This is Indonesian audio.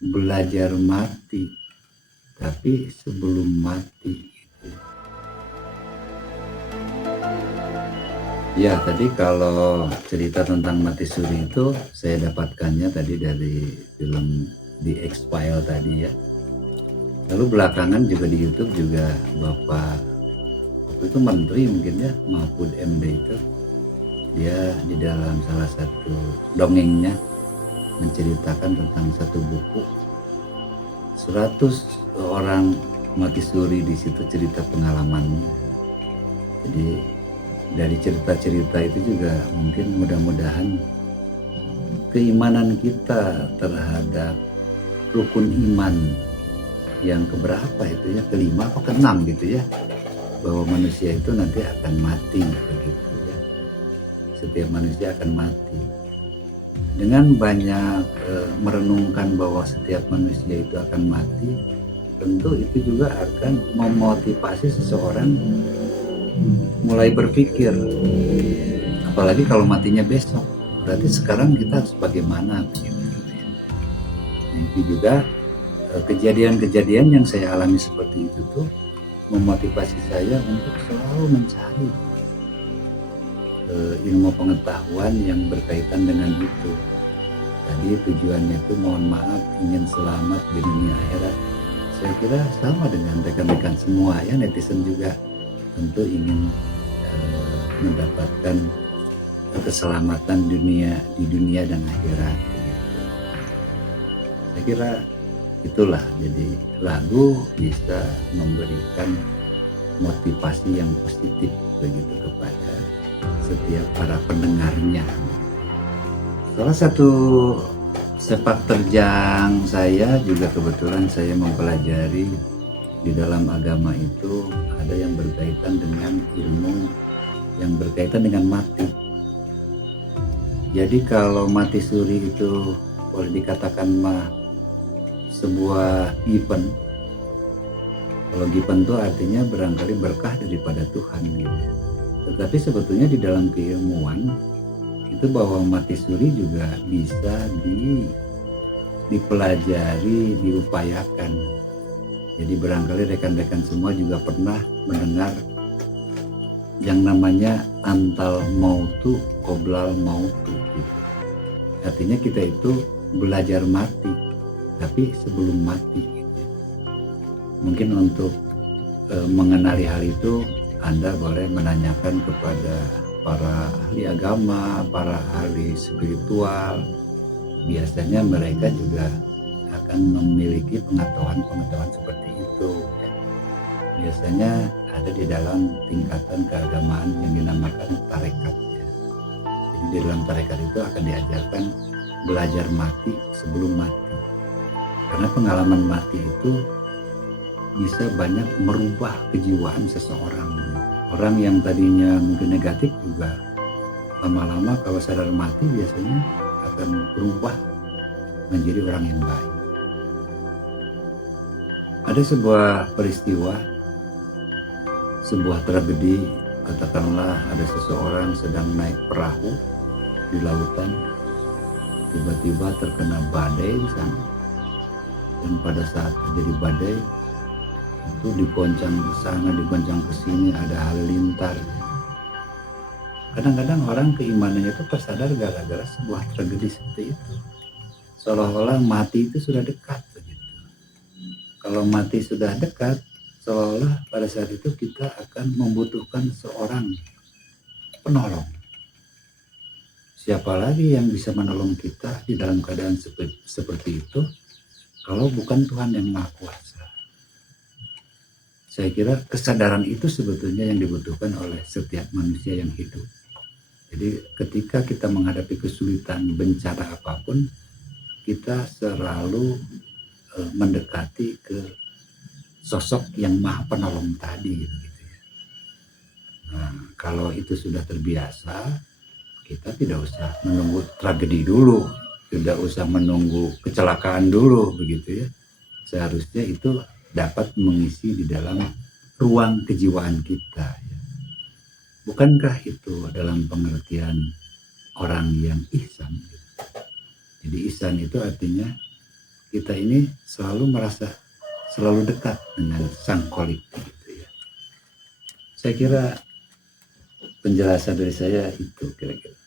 belajar mati, tapi sebelum mati. Ya, tadi kalau cerita tentang mati suri itu saya dapatkannya tadi dari film The X-File tadi ya. Lalu belakangan juga di YouTube juga Bapak waktu itu menteri mungkin ya, Mahfud MD itu, dia di dalam salah satu dongengnya menceritakan tentang satu buku 100 orang mati suri, di situ cerita pengalamannya. Jadi dari cerita-cerita itu juga mungkin mudah-mudahan keimanan kita terhadap rukun iman yang keberapa itu ya, kelima atau keenam gitu ya, bahwa manusia itu nanti akan mati begitu ya. Setiap manusia akan mati. Dengan banyak merenungkan bahwa setiap manusia itu akan mati, tentu itu juga akan memotivasi seseorang mulai berpikir, apalagi kalau matinya besok, berarti sekarang kita harus bagaimana begitu. Nah, itu juga kejadian-kejadian yang saya alami seperti itu tuh memotivasi saya untuk selalu mencari ilmu pengetahuan yang berkaitan dengan itu. Tadi tujuannya itu mohon maaf ingin selamat di dunia akhirat. Saya kira sama dengan rekan-rekan semua ya, netizen juga tentu ingin mendapatkan keselamatan di dunia dan akhirat begitu. Saya kira itulah, jadi lagu bisa memberikan motivasi yang positif begitu kepada setiap para pendengarnya. Salah satu sepak terjang saya juga kebetulan saya mempelajari di dalam agama itu ada yang berkaitan dengan ilmu yang berkaitan dengan mati. Jadi kalau mati suri itu boleh dikatakan sebuah given. Kalau given itu artinya barangkali berkah daripada Tuhan gitu. Tetapi sebetulnya di dalam keilmuan itu bahwa mati suri juga bisa dipelajari, diupayakan. Jadi barangkali rekan-rekan semua juga pernah mendengar yang namanya antal mautu qoblal mautu gitu. Artinya kita itu belajar mati, tapi sebelum mati gitu. Mungkin untuk mengenali hal itu Anda boleh menanyakan kepada para ahli agama, para ahli spiritual. Biasanya mereka juga akan memiliki pengetahuan seperti itu ya. Biasanya ada di dalam tingkatan keagamaan yang dinamakan tarekat ya. Jadi di dalam tarekat itu akan diajarkan belajar mati sebelum mati, karena pengalaman mati itu bisa banyak merubah kejiwaan seseorang. Orang yang tadinya mungkin negatif juga lama-lama kalau sadar mati biasanya akan berubah menjadi orang yang baik. Ada sebuah peristiwa, sebuah tragedi, katakanlah ada seseorang sedang naik perahu di lautan, tiba-tiba terkena badai di sana, dan pada saat terjadi badai itu digoncang ke sana, digoncang ke sini, ada halilintar. Kadang-kadang orang keimanannya itu tersadar gara-gara sebuah tragedi seperti itu, seolah-olah mati itu sudah dekat begitu. Kalau mati sudah dekat, seolah-olah pada saat itu kita akan membutuhkan seorang penolong. Siapa lagi yang bisa menolong kita di dalam keadaan seperti itu kalau bukan Tuhan yang Maha Kuasa? Saya kira kesadaran itu sebetulnya yang dibutuhkan oleh setiap manusia yang hidup. Jadi ketika kita menghadapi kesulitan, bencana apapun, kita selalu mendekati ke sosok yang Maha Penolong tadi gitu ya. Nah, kalau itu sudah terbiasa, kita tidak usah menunggu tragedi dulu, tidak usah menunggu kecelakaan dulu begitu ya. Seharusnya itu dapat mengisi di dalam ruang kejiwaan kita ya. Bukankah itu dalam pengertian orang yang ihsan gitu. Jadi ihsan itu artinya kita ini selalu merasa selalu dekat dengan sang kolektif gitu ya. Saya kira penjelasan dari saya itu kira-kira.